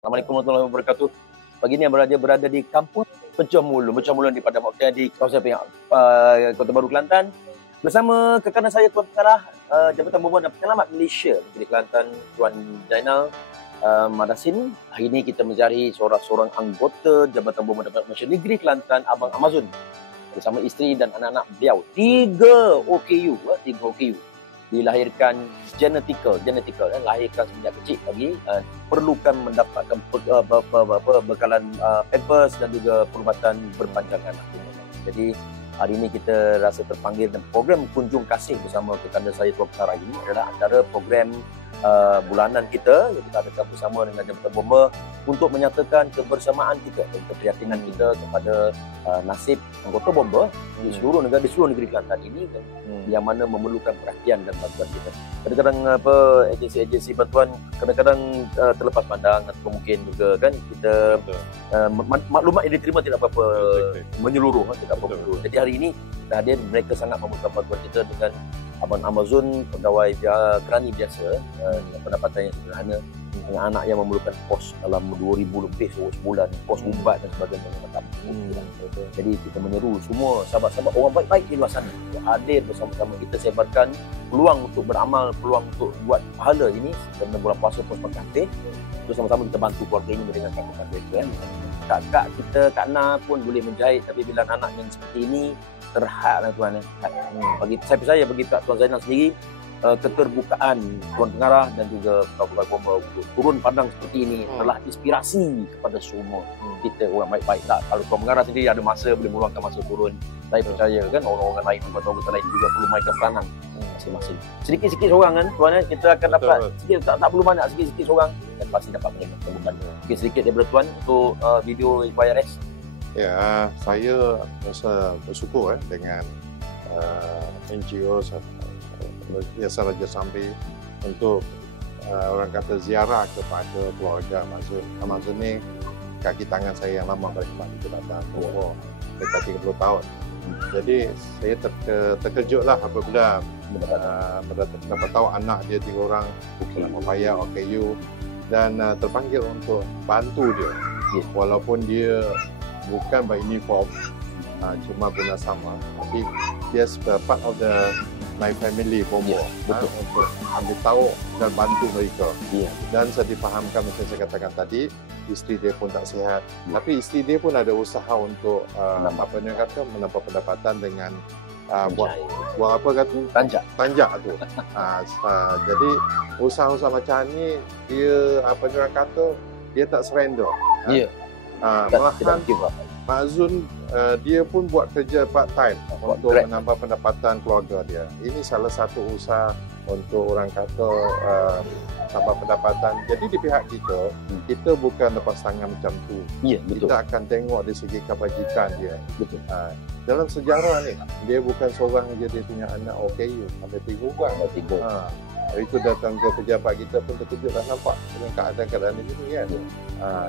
Assalamualaikum warahmatullahi wabarakatuh. Pagi ini berada di kampung Pecah Mulun di Padang Mokhtar di kawasan Kota Baru, Kelantan. Bersama kekanan saya Tuan Pengarah Jabatan Bomba dan Penyelamat Malaysia di Kelantan, Tuan Zainal Madasin. Hari ini kita mencari seorang anggota Jabatan Bomba dan Penyelamat Malaysia Negeri Kelantan, Abang Amazon, bersama isteri dan anak-anak beliau. 3 OKU. Dilahirkan genetical lahirkan sejak kecil lagi, perlukan mendapatkan bekalan pampers dan juga perubatan berpanjangan. Jadi hari ini kita rasa terpanggil dan program kunjung kasih bersama kekanda saya Tuan Pengarah ini adalah antara program bulanan kita yang kita adakan bersama dengan Jabatan Bomba untuk menyatakan kebersamaan kita dan keprihatinan kita kepada nasib anggota bomba di seluruh negeri Kelantan ini yang mana memerlukan perhatian dan bantuan kita. Kadang-kadang agensi-agensi bantuan kadang-kadang terlepas pandang atau mungkin juga kan kita maklumat yang diterima tidak apa-apa menyeluruh, tidak apa-apa. Jadi hari ini kita hadir, mereka sangat memerlukan bantuan kita dengan Abang Amazon, pegawai kerani biasa, pendapatan yang sederhana, dengan anak yang memerlukan kos dalam 2,000 lebih sebulan, kos ubat dan sebagainya. Jadi kita menyeru semua sahabat-sahabat orang baik-baik di luar sana hadir bersama-sama kita sebarkan peluang untuk beramal, peluang untuk buat pahala ini kerana bulan puasa pos makan terus sama-sama kita bantu keluarga ini dengan kakak mereka. Kakak kita, Kak Na pun boleh menjahit, tapi bila anak yang seperti ini terhadlah Tuan. Bagi saya percaya bagi Tuan Zainal sendiri, keterbukaan Tuan Pengarah dan juga pegawai bomba untuk turun padang seperti ini adalah inspirasi kepada semua kita orang baik-baik. Tak, kalau Tuan Pengarah sendiri ada masa boleh meluangkan masa turun, saya percaya kan orang-orang lain atau anggota lain juga perlu mainkan peranan masing-masing. Sedikit-sedikit seorang kan Tuan, kita akan dapat sedikit, tak perlu banyak, sedikit-sedikit seorang dan pasti dapat meningkatkan beban. Sedikit daripada Tuan untuk video YRS. Ya, saya rasa bersyukur dengan NGO Yayasan Raja Samri untuk orang kata ziarah kepada keluarga Amazon ni. Kaki tangan saya yang lama berkhidmat di Kelantan dekat 30 tahun. Jadi saya terkejutlah apabila dapat tahu anak dia 3 orang upaya OKU dan terpanggil untuk bantu dia. Walaupun dia bukan by uniform, cuma guna sama, tapi dia part of the my family bomba, untuk ambil tahu dan bantu mereka. Dan saya difahamkan macam saya katakan tadi, isteri dia pun tak sihat, tapi isteri dia pun ada usaha untuk menambah pendapatan dengan buat apa kata tanjak tu. Jadi usaha-usaha macam ni dia dia tak surrender. Malahan Mak Zun dia pun buat kerja part time untuk menambah pendapatan keluarga dia. Ini salah satu usaha untuk orang kata tambah pendapatan. Jadi di pihak kita bukan lepas tangan macam tu. Kita akan tengok dari segi kebajikan dia. Dalam sejarah ni dia bukan seorang je dia punya anak OKU, ada 3 orang. Itu datang ke pejabat kita pun terkejut dah nampak dengan keadaan ini kan.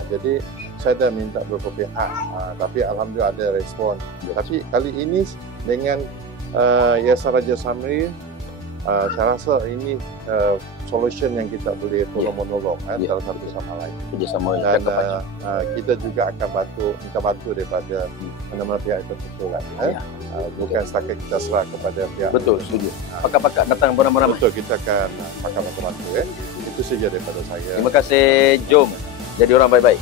Jadi saya dah minta beberapa pihak, tapi alhamdulillah ada respon. Tapi kali ini dengan Yayasan Raja Samri, saya rasa ini solution yang kita boleh tolong-menolong antara satu sama lain. Dan kita juga akan minta bantu daripada mana-mana pihak tertentu kan. Bukan setakat kita serah kepada pihak. Betul, setuju. Pakar-pakar datang beramai-ramai. Betul, kita akan pakar bantu. Itu saja daripada saya. Terima kasih. Jom jadi orang baik-baik.